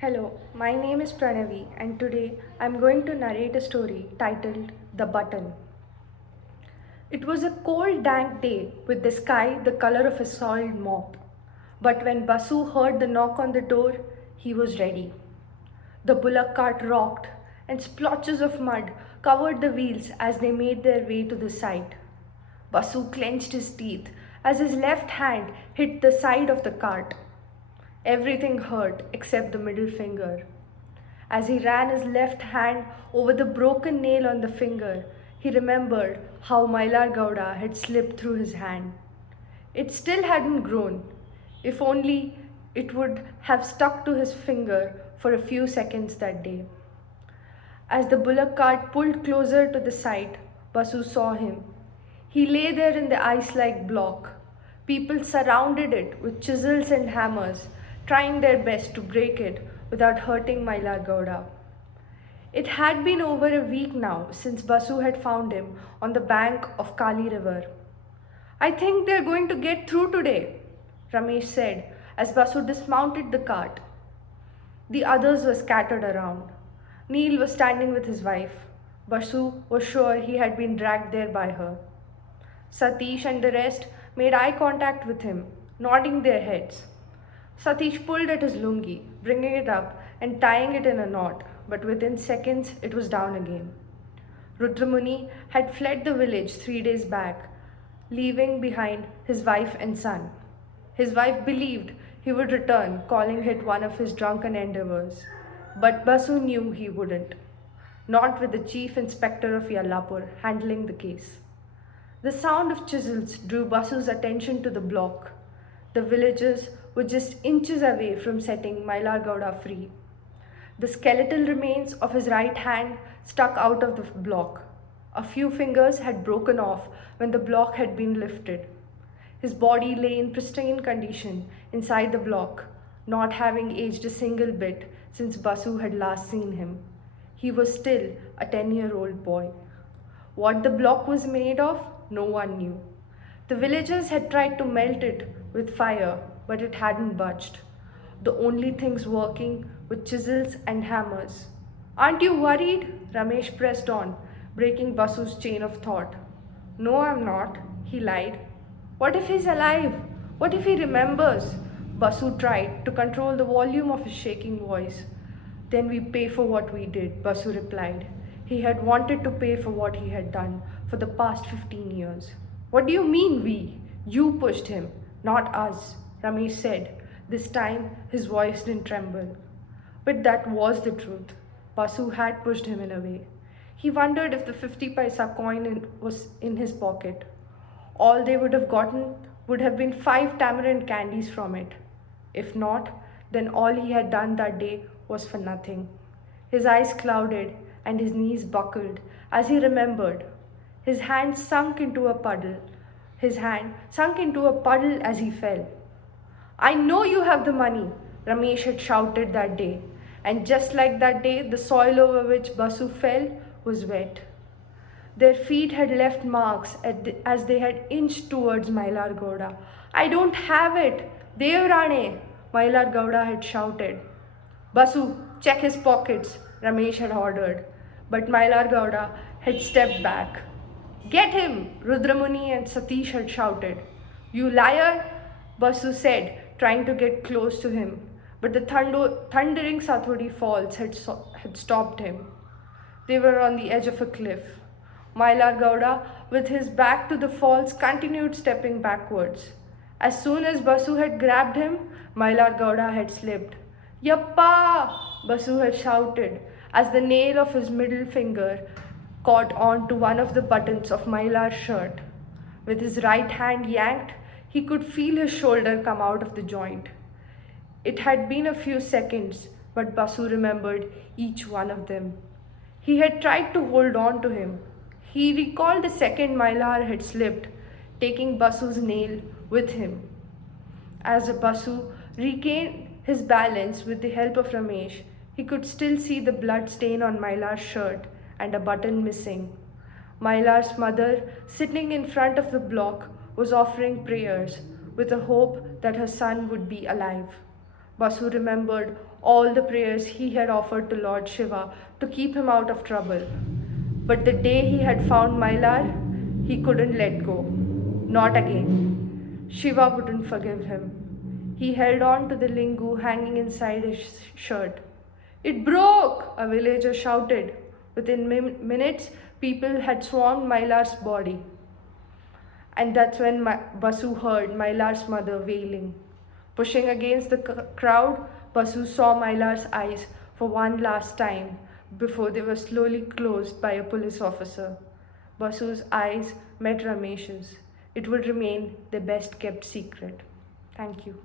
Hello, my name is Pranavi, and today I'm going to narrate a story titled The Button. It was a cold, dank day with the sky the color of a soiled mop. But when Basu heard the knock on the door, he was ready. The bullock cart rocked, and splotches of mud covered the wheels as they made their way to the site. Basu clenched his teeth as his left hand hit the side of the cart. Everything hurt except the middle finger. As he ran his left hand over the broken nail on the finger, he remembered how Mailar Gowda had slipped through his hand. It still hadn't grown. If only it would have stuck to his finger for a few seconds that day. As the bullock cart pulled closer to the site, Basu saw him. He lay there in the ice like block. People surrounded it with chisels and hammers, trying their best to break it without hurting Mailar Gowda. It had been over a week now since Basu had found him on the bank of Kali River. I think they're going to get through today, Ramesh said as Basu dismounted the cart. The others were scattered around. Neil was standing with his wife. Basu was sure he had been dragged there by her. Satish and the rest made eye contact with him, nodding their heads. Satish pulled at his lungi, bringing it up and tying it in a knot, but within seconds it was down again. Rudramuni had fled the village 3 days back, leaving behind his wife and son. His wife believed he would return, calling it one of his drunken endeavors. But Basu knew he wouldn't, not with the chief inspector of Yallapur handling the case. The sound of chisels drew Basu's attention to the block. The villagers were just inches away from setting Mailar Gowda free. The skeletal remains of his right hand stuck out of the block. A few fingers had broken off when the block had been lifted. His body lay in pristine condition inside the block, not having aged a single bit since Basu had last seen him. He was still a 10-year-old boy. What the block was made of, no one knew. The villagers had tried to melt it with fire, but it hadn't budged. The only things working were chisels and hammers. Aren't you worried? Ramesh pressed on, breaking Basu's chain of thought. No, I'm not, he lied. What if he's alive? What if he remembers? Basu tried to control the volume of his shaking voice. Then we pay for what we did, Basu replied. He had wanted to pay for what he had done for the past 15 years. What do you mean we? You pushed him, not us, Ramesh said. This time his voice didn't tremble. But that was the truth. Basu had pushed him in a way. He wondered if the 50 paisa coin was in his pocket. All they would have gotten would have been 5 tamarind candies from it. If not, then all he had done that day was for nothing. His eyes clouded and his knees buckled as he remembered. His hand sunk into a puddle. His hand sunk into a puddle as he fell. I know you have the money, Ramesh had shouted that day. And just like that day, the soil over which Basu fell was wet. Their feet had left marks as they had inched towards Mailar Gowda. I don't have it. Devrane, Mailar Gowda had shouted. Basu, check his pockets, Ramesh had ordered. But Mailar Gowda had stepped back. Get him, Rudramuni and Satish had shouted. You liar, Basu said, trying to get close to him. But the thundering Sathodi falls had stopped him. They were on the edge of a cliff. Mailar Gowda, with his back to the falls, continued stepping backwards. As soon as Basu had grabbed him, Mailar Gowda had slipped. Yappa! Basu had shouted as the nail of his middle finger caught on to one of the buttons of Mailar's shirt. With his right hand yanked, he could feel his shoulder come out of the joint. It had been a few seconds, but Basu remembered each one of them. He had tried to hold on to him. He recalled the second Mailar had slipped, taking Basu's nail with him. As Basu regained his balance with the help of Ramesh, he could still see the blood stain on Mailar's shirt and a button missing. Mailar's mother, sitting in front of the block, was offering prayers with a hope that her son would be alive. Basu remembered all the prayers he had offered to Lord Shiva to keep him out of trouble. But the day he had found Mylar, he couldn't let go. Not again. Shiva wouldn't forgive him. He held on to the lingu hanging inside his shirt. It broke, a villager shouted. Within minutes, people had swarmed Mylar's body. And that's when Basu heard Mylar's mother wailing. Pushing against the crowd, Basu saw Mylar's eyes for one last time before they were slowly closed by a police officer. Basu's eyes met Ramesh's. It would remain their best kept secret. Thank you.